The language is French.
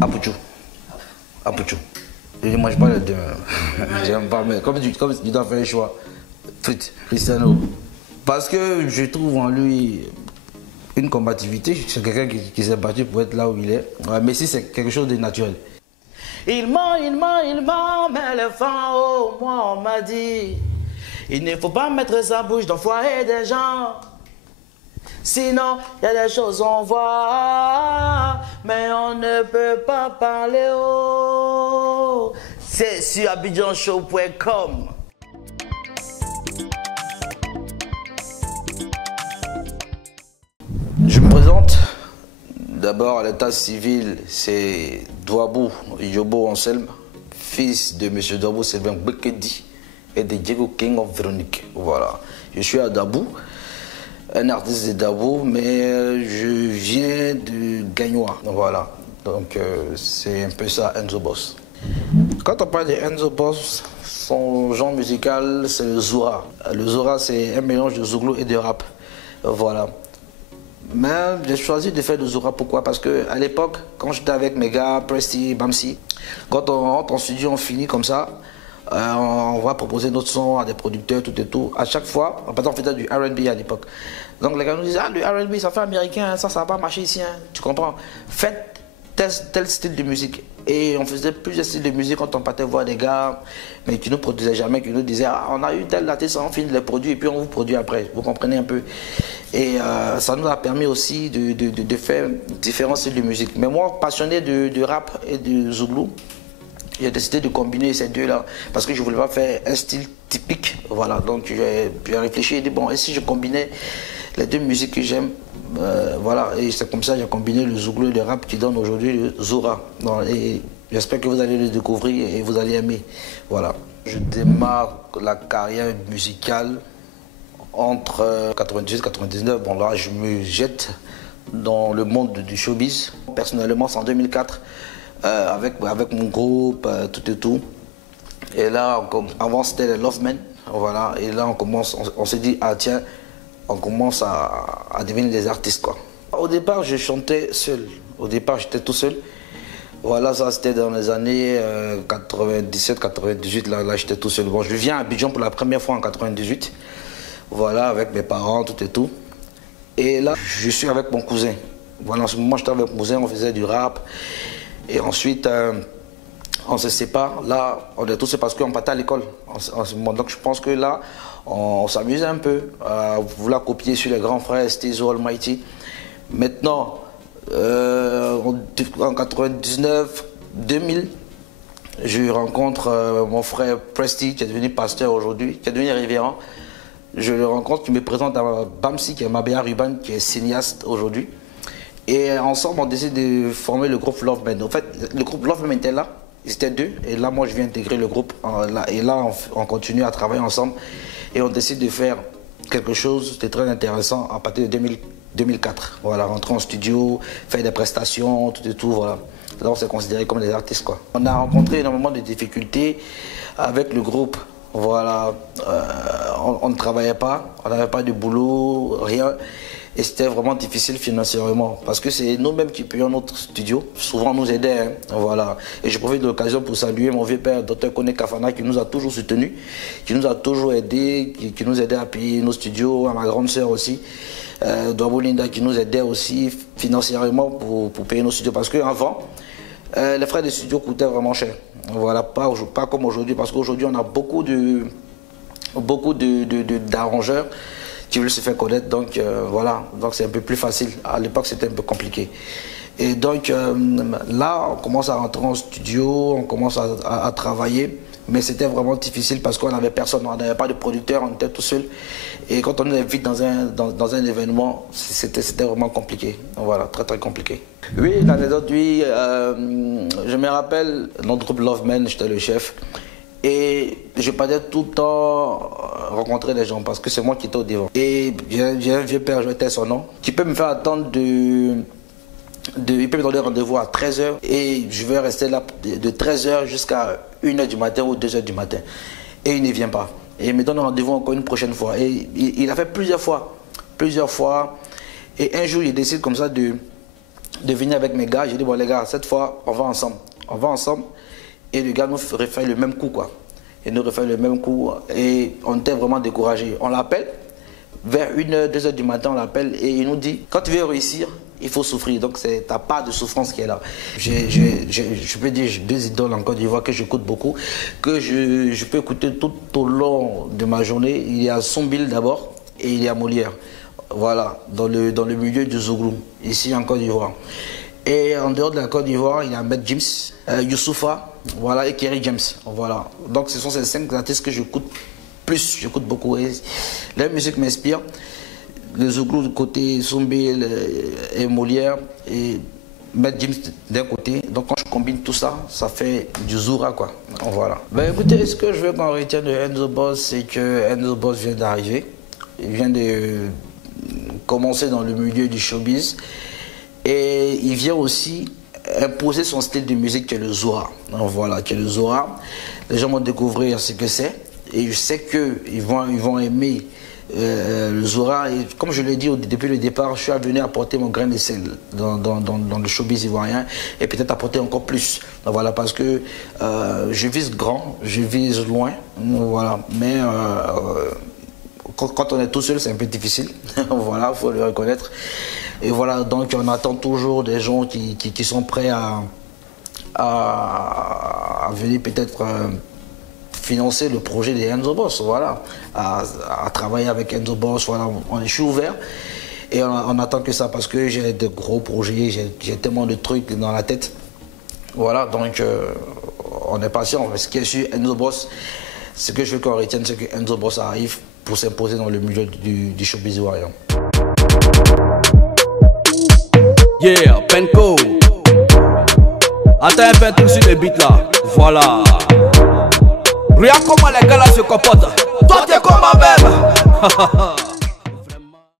Apuchou. Apuchou. Je ne mange pas les deux. J'aime pas, mais comme tu dois faire le choix, Cristiano. Parce que je trouve en lui une combativité. C'est quelqu'un qui s'est battu pour être là où il est. Ouais, Messi, c'est quelque chose de naturel. Il ment, mais le vent au moi on m'a dit. Il ne faut pas mettre sa bouche dans le foyer des gens. Sinon, il y a des choses on voit, mais on ne peut pas parler haut. C'est sur abidjanshow.com. Je me présente. D'abord, à l'état civil, c'est Douabou Yobo Anselme, fils de M. Douabou Sylvain Bekedi et de Diego King of Véronique. Voilà. Je suis à Dabou, un artiste de Dabou, mais je viens de Gagnois. Voilà. Donc, c'est un peu ça, Enzo Boss. Quand on parle de Enzo Boss, son genre musical, c'est le Zoura. Le Zoura, c'est un mélange de Zouglou et de rap. Voilà. Mais j'ai choisi de faire du Zoura. Pourquoi? Parce qu'à l'époque, quand j'étais avec mes gars, Presti, Bamsi, quand on rentre en studio, on finit comme ça, on va proposer notre son à des producteurs, tout et tout. À chaque fois, en fait, on faisait du R&B à l'époque. Donc les gars nous disaient, ah, le R&B, ça fait américain, ça va pas marcher ici, hein. Tu comprends? Faites tel style de musique. Et on faisait plusieurs styles de musique quand on partait voir des gars, mais qui ne nous produisaient jamais, qui nous disaient, ah, on a eu tel artiste, on finit les produits et puis on vous produit après. Vous comprenez un peu? Et ça nous a permis aussi de faire différents styles de musique. Mais moi, passionné de rap et de Zouglou, j'ai décidé de combiner ces deux-là parce que je ne voulais pas faire un style typique. Voilà, donc j'ai réfléchi et dit, bon, et si je combinais les deux musiques que j'aime, voilà, et c'est comme ça que j'ai combiné le Zouglou et le rap qui donne aujourd'hui le Zoura. Et j'espère que vous allez le découvrir et vous allez aimer. Voilà. Je démarre la carrière musicale entre 98 et 99. Bon, là, je me jette dans le monde du showbiz. Personnellement, c'est en 2004, avec mon groupe, tout et tout. Et là, avant, c'était les Lovemen. Voilà. Et là, on s'est dit, ah tiens, on commence à devenir des artistes, quoi. Au départ, je chantais seul. Au départ, j'étais tout seul. Voilà, ça c'était dans les années 97-98, là j'étais tout seul. Bon, je viens à Abidjan pour la première fois en 98. Voilà, avec mes parents, tout et tout. Et là, je suis avec mon cousin. Voilà, en ce moment, j'étais avec mon cousin, on faisait du rap. Et ensuite, on se sépare. Là, on est tous parce qu'on partait à l'école en ce moment. Donc, je pense que là, on s'amuse un peu à vouloir copier sur les grands frères, Stezo Almighty. Maintenant, en 99, 2000, je rencontre mon frère Presti, qui est devenu pasteur aujourd'hui, qui est devenu révérend. Je le rencontre, qui me présente à Bamsi, qui est Mabea Ruban, qui est cinéaste aujourd'hui. Et ensemble, on décide de former le groupe Lovemen. En fait, le groupe Lovemen était là, ils étaient deux. Et là, moi, je viens intégrer le groupe. Et là, on continue à travailler ensemble. Et on décide de faire quelque chose de très intéressant à partir de 2004. Voilà, rentrer en studio, faire des prestations, tout et tout, voilà. Là, on s'est considéré comme des artistes, quoi. On a rencontré énormément de difficultés avec le groupe. Voilà, on ne travaillait pas, on n'avait pas de boulot, rien. Et c'était vraiment difficile financièrement parce que c'est nous-mêmes qui payons notre studio. Souvent, on nous aidait, hein, voilà. Et je profite de l'occasion pour saluer mon vieux père, Dr Kone Kafana, qui nous a toujours soutenus, qui nous a toujours aidés, qui nous aidait à payer nos studios, à ma grande sœur aussi, Douabou Linda, qui nous aidait aussi financièrement pour payer nos studios. Parce qu'avant, les frais de studio coûtaient vraiment cher. Voilà, pas comme aujourd'hui, parce qu'aujourd'hui, on a beaucoup d'arrangeurs qui veulent se faire connaître, donc voilà, donc c'est un peu plus facile. À l'époque, c'était un peu compliqué. Et donc là, on commence à rentrer en studio, on commence à travailler, mais c'était vraiment difficile parce qu'on n'avait personne, on n'avait pas de producteur, on était tout seul. Et quand on nous invite dans un événement, c'était vraiment compliqué. Voilà, très très compliqué. Oui, l'anecdote, oui, je me rappelle, notre groupe Lovemen, j'étais le chef. Et je partais tout le temps rencontrer des gens parce que c'est moi qui étais au devant. Et j'ai un vieux père, je vais son nom, qui peut me faire attendre il peut me donner rendez-vous à 13h et je vais rester là de 13h jusqu'à 1h du matin ou 2h du matin. Et il ne vient pas. Et il me donne rendez-vous encore une prochaine fois. Et il a fait plusieurs fois. Et un jour, il décide comme ça de de venir avec mes gars. J'ai dit, bon les gars, cette fois, on va ensemble. On va ensemble. Et le gars nous refait le même coup, quoi. Il nous refait le même coup. Et on était vraiment découragés. On l'appelle. Vers 1h, 2h du matin, on l'appelle et il nous dit, quand tu veux réussir, il faut souffrir. Donc c'est ta part de souffrance qui est là. Je peux dire, j'ai 2 idoles en Côte d'Ivoire que j'écoute beaucoup, que je peux écouter tout au long de ma journée. Il y a Sombil d'abord et il y a Molière. Voilà, dans le milieu du Zouglou, ici en Côte d'Ivoire. Et en dehors de la Côte d'Ivoire, il y a Ahmed James, Youssoufa, voilà, et Kerry James. Voilà. Donc ce sont ces 5 artistes que j'écoute plus, j'écoute beaucoup. Et la musique m'inspire. Le Zouglou du côté Sombil et Molière et Ahmed James d'un côté. Donc quand je combine tout ça, ça fait du Zoura, quoi. Voilà. Ben écoutez, ce que je veux qu'on retienne de Enzo Boss, c'est que Enzo Boss vient d'arriver. Il vient de commencer dans le milieu du showbiz. Et il vient aussi imposer son style de musique qui est le Zoura. Donc voilà, qui est le Zoura. Les gens vont découvrir ce que c'est. Et je sais qu'ils vont aimer le Zoura. Et comme je l'ai dit depuis le départ, je suis venu apporter mon grain de sel dans le showbiz ivoirien. Et peut-être apporter encore plus. Donc voilà, parce que je vise grand, je vise loin. Voilà. Mais quand on est tout seul, c'est un peu difficile. Voilà, il faut le reconnaître. Et voilà, donc on attend toujours des gens qui sont prêts à venir peut-être financer le projet de Enzo Boss, voilà, à travailler avec Enzo Boss, voilà, je suis ouvert et on attend que ça parce que j'ai de gros projets, j'ai tellement de trucs dans la tête, voilà, donc on est patient. Ce qui est sûr, Enzo Boss, ce que je veux qu'on retienne, c'est que Enzo Boss arrive pour s'imposer dans le milieu du showbiz ivoirien. Yeah, Penko. Attends, fais tout sur les beats là. Voilà. Regarde comment les gars là se comportent. Toi, t'es comme ma même.